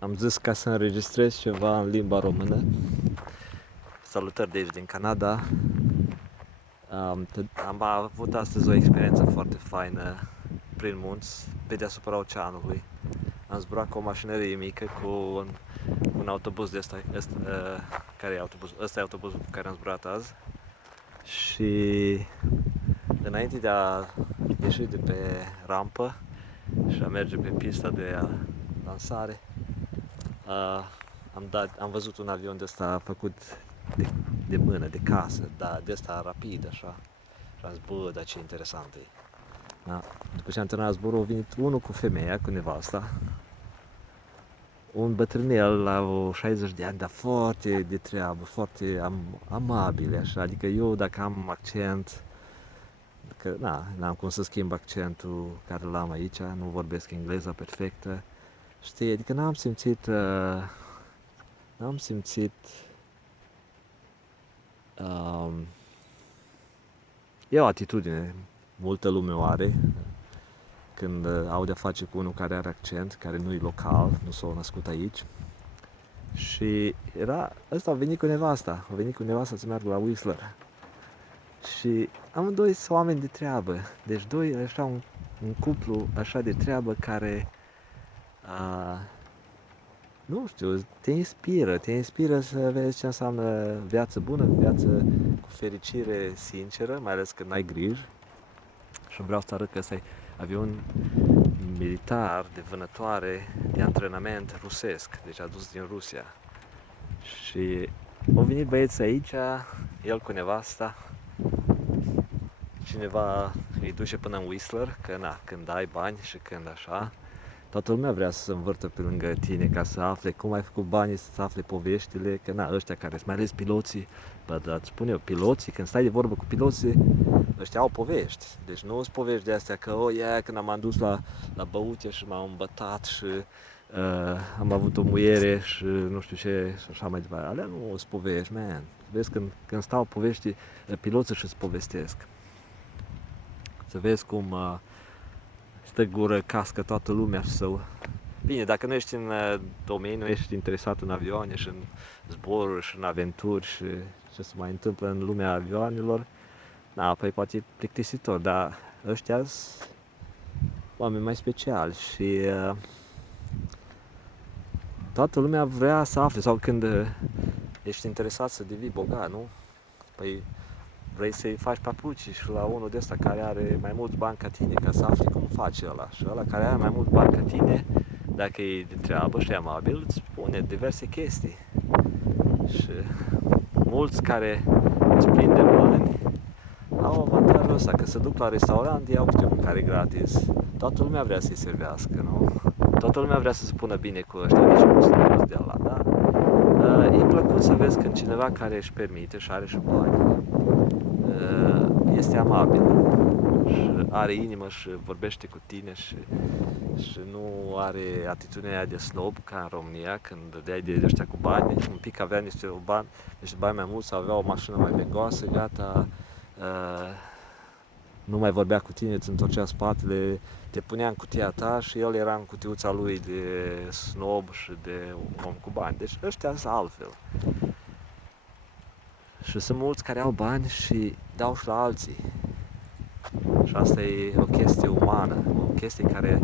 Am zis ca să înregistrez ceva în limba română. Salutări de aici din Canada. Am avut astăzi o experiență foarte faină prin munți, pe deasupra oceanului. Am zburat cu o mașinărie mică, cu un autobuz de ăsta, ăsta e autobuzul cu care am zburat azi. Și înainte de a ieși de pe rampă și a merge pe pista de lansare, am văzut un avion de ăsta făcut de mână, de casă, dar de ăsta rapid, așa. Și am zis, bă, dar ce interesant e. Da. După ce am terminat zborul, a venit unul cu femeia, cu nevasta, un bătrânel la o 60 de ani, dar foarte de treabă, foarte amabil, așa. Adică eu, dacă am accent, că n-am cum să schimb accentul care l-am aici, nu vorbesc engleza perfectă, știi, adică n-am simțit e o atitudine, multă lume o are, când au de-a face cu unul care are accent, care nu e local, nu s-a născut aici. Și ăsta a venit cu nevasta să meargă la Whistler. Și amândoi sunt oameni de treabă, deci doi, așa, un cuplu așa de treabă care, nu știu, te inspiră să vezi ce înseamnă viață bună, viață cu fericire sinceră, mai ales când n-ai griji. Și vreau să arăt că ăsta e avion militar de vânătoare de antrenament rusesc, deci adus din Rusia. Și au venit băieți aici, el cu nevasta, cineva îi duce până în Whistler, că când ai bani și când așa, toată lumea vrea să se învârtă pe lângă tine ca să afle cum ai făcut banii, să afle poveștile, că ăștia care sunt, mai ales piloții, dar îți spun eu, piloții, când stai de vorbă cu piloții, ăștia au povești, deci nu sunt povești de astea că, când am dus la băute și m-am îmbătat și am avut o muiere și nu știu ce și așa mai departe. Alea nu sunt povești, man. Vezi când stau povești, piloții și-ți povestesc. Să vezi cum stă gură, cască toată lumea și Bine, dacă nu ești în domeniu, ești interesat în avioane și în zboruri și în aventuri și ce se mai întâmplă în lumea avioanelor, păi poate e plictisitor, dar ăștia sunt oameni mai speciali și toată lumea vrea să afle, sau când ești interesat să devii bogat, nu? Păi vrei să-i faci papuci și la unul de ăsta care are mai mulți bani ca tine, ca să afli cum face ăla. Și ăla care are mai mulți bani ca tine, dacă e de treabă și e amabil, îți spune diverse chestii. Și mulți care îți prinde bani au avantajul ăsta, că se duc la restaurant, iau câte o mâncare gratis. Toată lumea vrea să-i servească, nu? Toată lumea vrea să se pună bine cu ăștia, deci nu sunt de ala, da? E plăcut să vezi când cineva care își permite și are și bani, este amabil și are inimă și vorbește cu tine și nu are atitudinea de snob ca în România, când dădeai de ăștia cu bani, un pic avea niște bani mai mulți, avea o mașină mai bengoasă, gata, nu mai vorbea cu tine, îți întorcea spatele, te punea în cutia ta și el era în cutiuța lui de snob și de om cu bani. Deci ăștia sunt altfel. Și sunt mulți care au bani și dau și la alții. Și asta e o chestie umană, o chestie care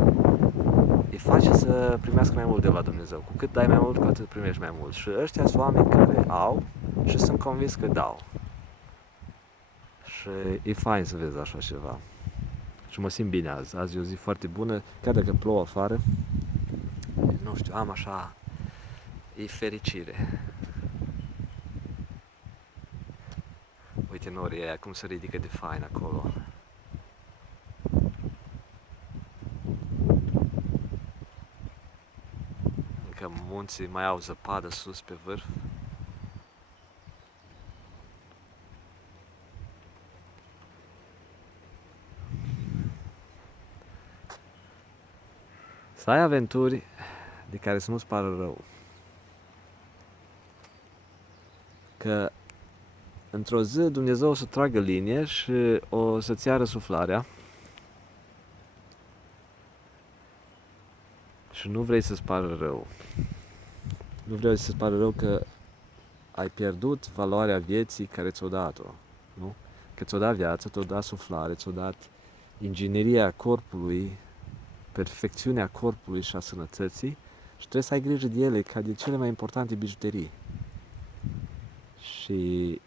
îi face să primească mai mult de la Dumnezeu. Cu cât dai mai mult, cu atât primești mai mult. Și ăștia sunt oameni care au și sunt convins că dau. Și e fain să vezi așa ceva. Și mă simt bine azi. Azi e o zi foarte bună, chiar dacă plouă afară. Nu știu, am așa, e fericire. Uite norii aia cum se ridică de fain acolo. Încă munții mai au zăpadă sus pe vârf. Să ai aventuri de care să nu-ți pară rău. Că într-o zi Dumnezeu o să tragă linie și o să-ți ia răsuflarea și nu vrei să-ți pară rău. nu vreau să-ți pară rău că ai pierdut valoarea vieții care ți-o dat-o, nu? Că ți-o dat viață, ți-o dat suflare, ți-o dat ingineria corpului, perfecțiunea corpului și a sănătății și trebuie să ai grijă de ele ca de cele mai importante bijuterii. Și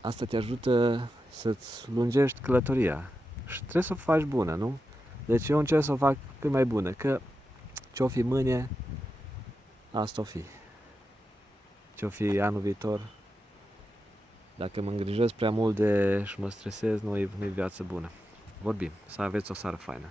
asta te ajută să-ți lungești călătoria și trebuie să o faci bună, nu? Deci eu încerc să o fac cât mai bună, că ce-o fi mâine, asta o fi. Ce-o fi anul viitor, dacă mă îngrijesc prea mult și mă stresez, nu e viață bună. Vorbim, să aveți o seară faină.